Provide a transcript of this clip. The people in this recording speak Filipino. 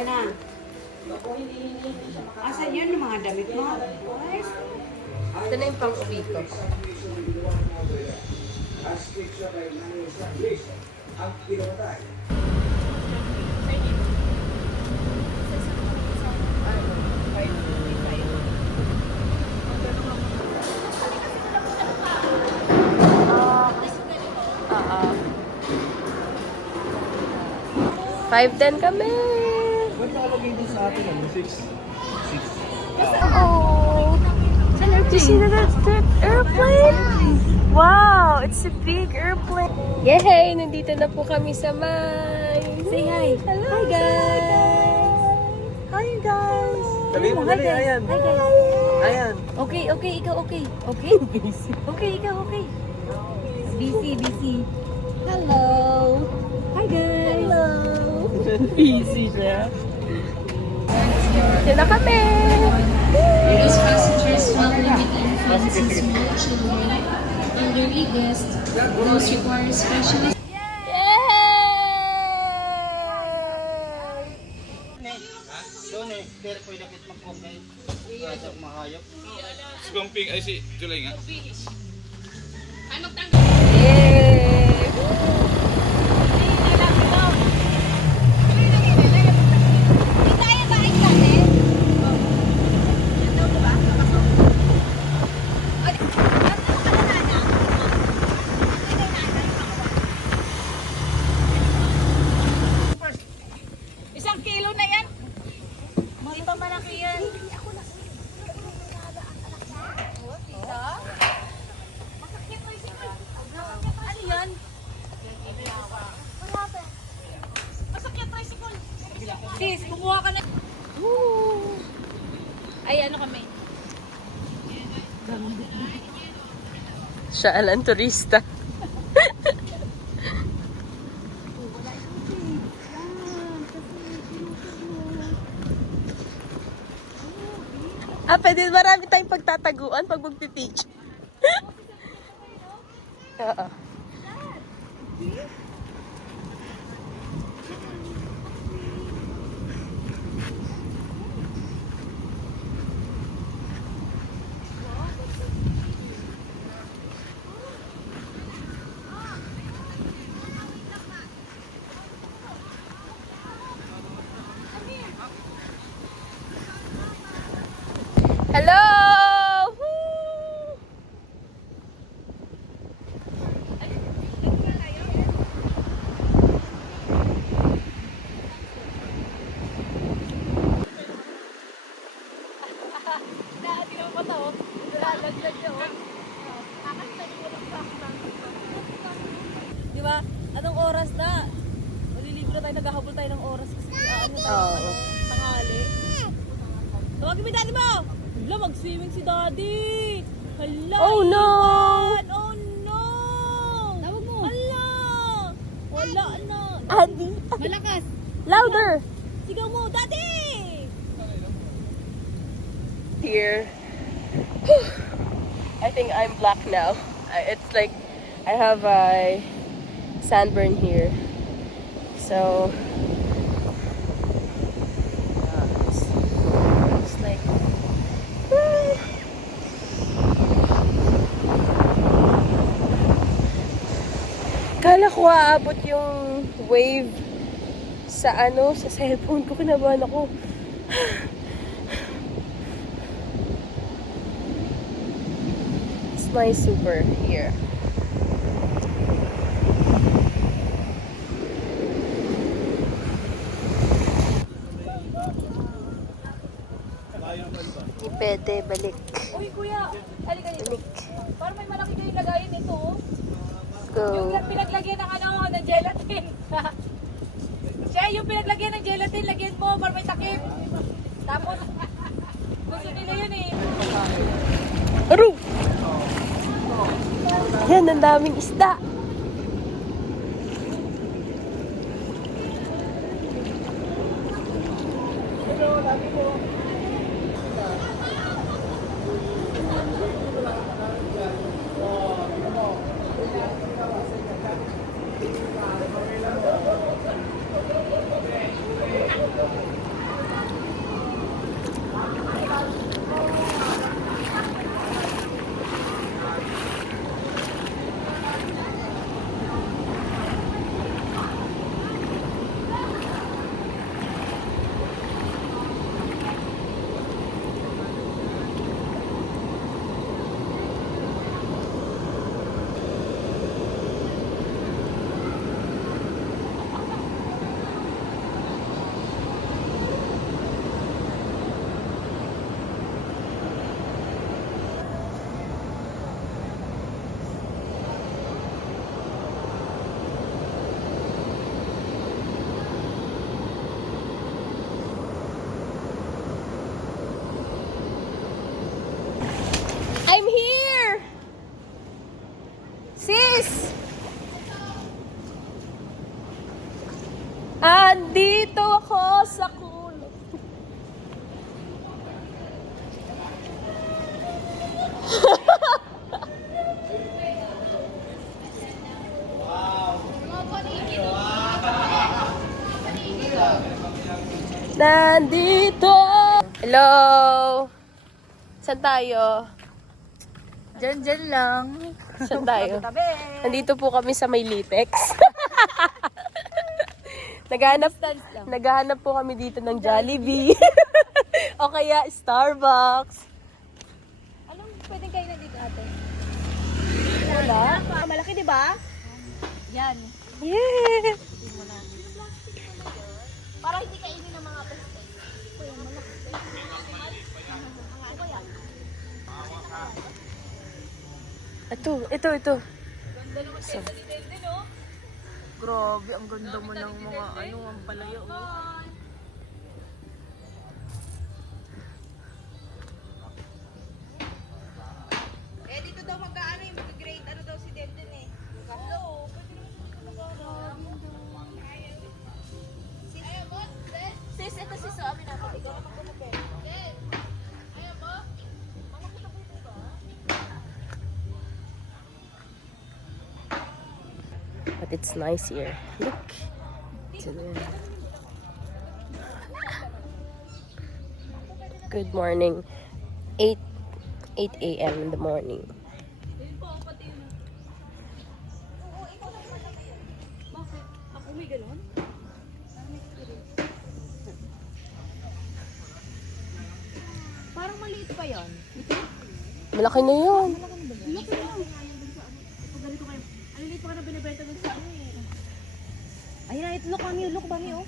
ka na. Asan yun yung mga damit mo? Ay, Ito na yung pang-uwi ko. Oo. 5:10 kami. Ba't nakalagay din sa atin ano? 6. Oh, do you see that airplane? Wow, it's a big airplane. Yay! Nandito na po kami sa mine. Say hi. Hello. Hi guys. Hi guys. Sabihin mo dali, ayan. Hi guys. Ayan. Okay, ikaw okay. Okay? Okay, ikaw okay. Busy. Hello. Hi guys. Hello. Busy siya. Dito na kami. These passengers welcome with infants and small children, elderly guests, those require special Si Pamping ay si Julay nga. isang kilo na yan. Hindi pa malaki yan. Ano yan? Masakyan tricycle. Sis, kumuha ka na. Ay, ano kami? Siya alang turista. Pwede marami tayong pagtataguan pag magpipicture. Oo. Hello! Woo! Di ba? Anong oras na? Maliligo na tayo, naghahabol tayo ng oras kasi ano tayo, tanghali. Tawagin mo yung daddy mo! Hala, mag-swimming si daddy! Hala! Oh no! Oh no! Tawag mo! Hala! Wala na! Daddy! Malakas. Louder! Sigaw mo, daddy! Here. I think I'm black now. It's like I have a sunburn here. So it's like kala ko aabot yung wave sa sa cellphone ko. Kinabahan ako. It's my super here. Pwede, balik. Uy, kuya. Halika dito. Balik. Parang may malaki kayong lagayin ito. Go. Yung pinaglagyan ng ng gelatin. Siya, yung pinaglagyan ng gelatin, lagyan mo para may takip. Tapos, gusto nila yun eh. Aro! Yan, ang daming isda. I'm here! Sis! Andito ako sa kulo. Nandito! Hello! Saan tayo? Diyan lang. Saan tayo? Nandito po kami sa may Litex. Naghahanap po kami dito ng Jollibee. O kaya Starbucks. Anong pwedeng kainin dito ate? Wala? Malaki, di ba? Yan. Yeah! Para hindi kainin ng mga peste. Ito. Grabe, ang ganda mo ng mga ang palayo. Dito daw mag-ano yung mag-grade ano daw si Denden eh. Sis, ito sis, so amin ako. Ikaw naman ko na pera. But it's nice here. Look. To the... Good morning. 8 a.m. in the morning. Parang maliit pa yan. Malaki na yun. Aliliit pa ka na binibenta dun sa ano eh. Ayun na, look, mami, oh.